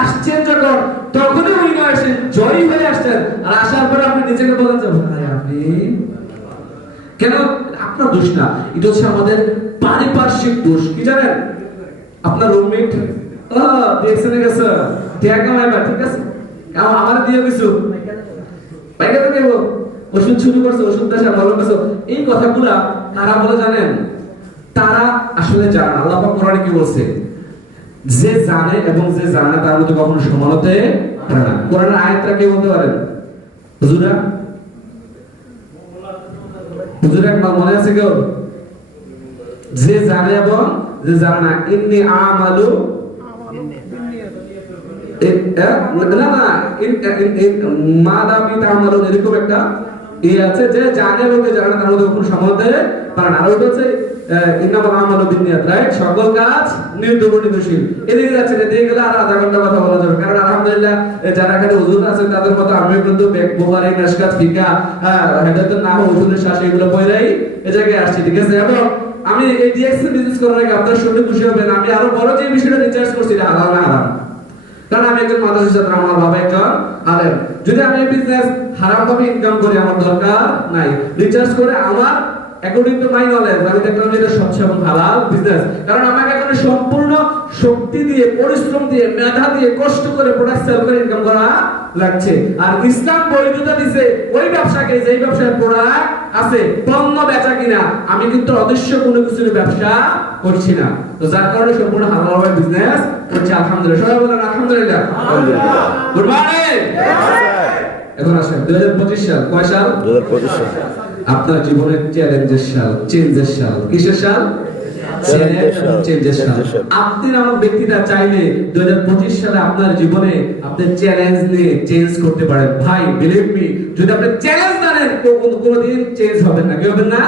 আসছেন যখন তখনই উনি আসেন জয়ী হয়ে আসছেন, আর আসার পরে আপনি নিজেকে বলেন যে ভাই আপনি কেন, আপনার দোষ না, এটা হচ্ছে আমাদের পারিপার্শ্বিক দোষ। কি জানেন, আপনার রুমমেট দেখছেন গেছে ঠিক আছে, আমার দিয়ে কিছু বাইকে তো দেবো, ওষুধ শুরু করছে, ওষুধ দেশে ভালো করছে, এই কথাগুলা তারা বলে জানেন, তারা আসলে জানে না। আল্লাহ পাক কোরআনে কি বলছে, যে জানে এবং যে জানে না তার মধ্যে কখনো সমান হতে পারে না। কোরআনের আয়াতটা কে বলতে পারেন? হুজুরা একবার মনে আছে কেউ? যে জানে এবং যে জানে না, ইন্নী আমালু এরকম একটা আছে, যে জানে এবং যে জানে না তার মধ্যে কখনো সমান হতে পারে না। আর ওটা হচ্ছে সকল কাজ নির্দেশীল। এদিকে যাচ্ছে, এদিকে গেলে আর আধা ঘন্টা কথা বলা যাবে, কারণ আলহামদুলিল্লাহ যারা এখানে হুজুর আছেন তাদের মতো আমি কিন্তু বুখারী, মিশকাত, ফিকা, হেদায়েতুন নাহ, উসুলুল শাস এগুলো পড়াই এই জায়গায় আসছি, ঠিক আছে? এবং আমি এই ডিএক্সএল বিজনেস করার আগে আপনারা শুনলে খুশি হবেন, আমি আরো বড় যে বিষয়টা রিসার্চ করছি এটা হালাল না হারাম। কারণ আমি একজন মাদ্রাসা ছাত্র, আমার বাবা একজন আলেম। যদি আমি এই বিজনেস হারাম ভাবে ইনকাম করি আমার দরকার নাই, রিসার্চ করে আমার অ্যাকর্ডিং টু মাই নলেজ আমি দেখলাম যে এটা সবচেয়ে হালাল বিজনেস। কারণ আমাকে এখন সম্পূর্ণ শক্তি দিয়ে, পরিশ্রম দিয়ে, মেধা দিয়ে, কষ্ট করে প্রোডাক্ট সেল করে ইনকাম করা লাগছে। আর ইসলাম বৈধতা দিছে ওই ব্যবসাকে যেই ব্যবসায় প্রোডাক্ট আছে, পণ্য বেচা কিনা। আমি কিন্তু অদৃশ্য কোনো কিছুর ব্যবসা করছি না, তো যার কারণে সম্পূর্ণ হালাল বিজনেস করছি। আলহামদুলিল্লাহ, সবাই বলেন আলহামদুলিল্লাহ। Good morning. এখন আসেন 2025 সাল, কয় সাল? 2025 সাল আপনার জীবনের চ্যালেঞ্জের সাল, চেঞ্জের সাল। কিসের সাল? চেঞ্জের সাল। আপনি নামক ব্যক্তিটা চাইলে 2025 সালে আপনার জীবনে আপনি চ্যালেঞ্জ নিয়ে চেঞ্জ করতে পারেন। ভাই বিলিভ মি, যদি আপনি চ্যালেঞ্জ না নেন কোনোদিন চেঞ্জ হবেন না। কি হবেন না?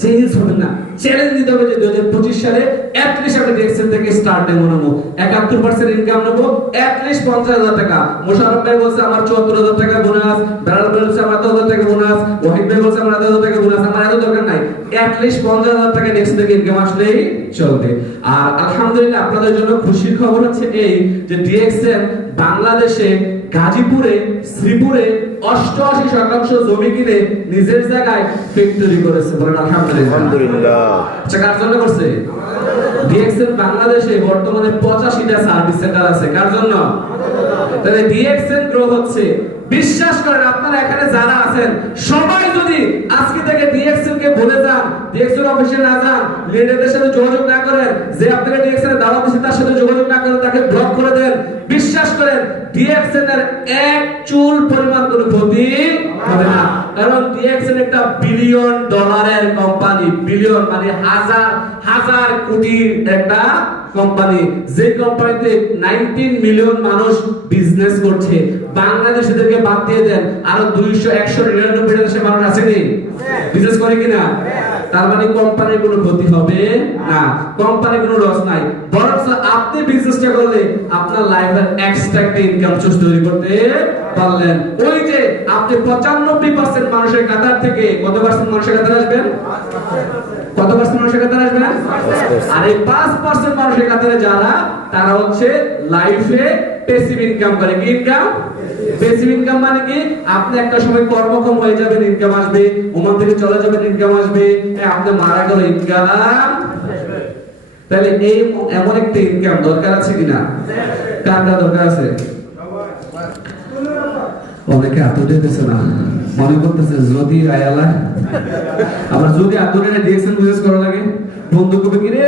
চেঞ্জ হবেন না। চ্যালেঞ্জ নিতে হবে যে 2025 সালে এট লিস্ট আমি ডিএক্সএল থেকে স্টার্ট ডেমো নেবো, 71% ইনকাম নেবো, এট লিস্ট 50,000 টাকা। মোশাররফ ভাই বলছে আমার 74,000 টাকা বোনাস, বেলাল ভাই বলছে আমার 10,000 টাকা বোনাস, ওয়াহিদ ভাই বলছে আমার 10,000 টাকা বোনাস। আমার এত দরকার নাই, এট লিস্ট 50,000 টাকা নেক্সট থেকে ইনকাম আসলেই চলবে। আর আলহামদুলিল্লাহ আপনাদের জন্য খুশির খবর হচ্ছে এই যে ডিএক্সএল বাংলাদেশে গাজীপুরে, শ্রীপুরে 88% জমি কিনে নিজের জায়গায় ফ্যাক্টরি করেছে। বলেন আলহামদুলিল্লাহ। আচ্ছা, কার জন্য করছে? ডিএক্সএল বাংলাদেশে বর্তমানে 85টা সার্ভিস সেন্টার আছে। কার জন্য? তাহলে ডিএক্সএল গ্রো হচ্ছে। বিশ্বাস করেন আপনারা এখানে যারা আছেন সবাই যদি আজকে থেকে ডিএক্সএল কে ভুলে যান, ডিএক্সএল অফিসে না যান, লিডারদের সাথে যোগাযোগ না করেন, যে আপনাকে ডিএক্সএল এর দাওয়াত দিয়েছে তার সাথে যোগাযোগ না করেন, তাকে ব্লক করে দেন, বিশ্বাস করেন ডিএক্সএল এর এক চুল পরিমাণ কোনো ক্ষতি হবে না। কারণ ডিএক্সএল একটা বিলিয়ন ডলারের কোম্পানি, বিলিয়ন মানে হাজার হাজার কোটির একটা কোম্পানি, যে কোম্পানিতে 19 মিলিয়ন মানুষ বিজনেস করছে। বাংলাদেশিদেরকে বাদ দিয়ে দেন, আরো 200-199 দেশের মানুষ আছে নি বিজনেস করে কিনা? তার মানে কোম্পানির কোনো ক্ষতি হবে না, কোম্পানির কোনো লস নাই। বরং আপনি বিজনেসটা করলে আপনার লাইফের এক্সট্রা একটা ইনকাম সোর্স তৈরি করতে পারলেন। ওই যে আপনি 95% মানুষের কাতার থেকে কত পার্সেন্ট মানুষের কাতার আসবেন? কত পার্সেন্ট মানুষের কাতারে আসবেন? আর এই 5% মানুষের কাতারে যারা, তারা হচ্ছে লাইফে প্যাসিভ ইনকাম করে। কি ইনকাম? প্যাসিভ ইনকাম মানে কি? আপনি একটা সময় কর্মক্ষম হয়ে যাবেন, ইনকাম আসবে, ওমান থেকে চলে যাবেন, ইনকাম আসবে, আপনি মারা গেল, ইনকাম। তাহলে এই এমন একটা ইনকাম দরকার আছে কিনা? কার দরকার আছে? অনেকে হাত উঠেছে না, মনে করতেছে যদি আয়ালা আবার যদি আদরে ডিএক্সএল বিজনেস করা লাগে, বন্ধু কবে কি রে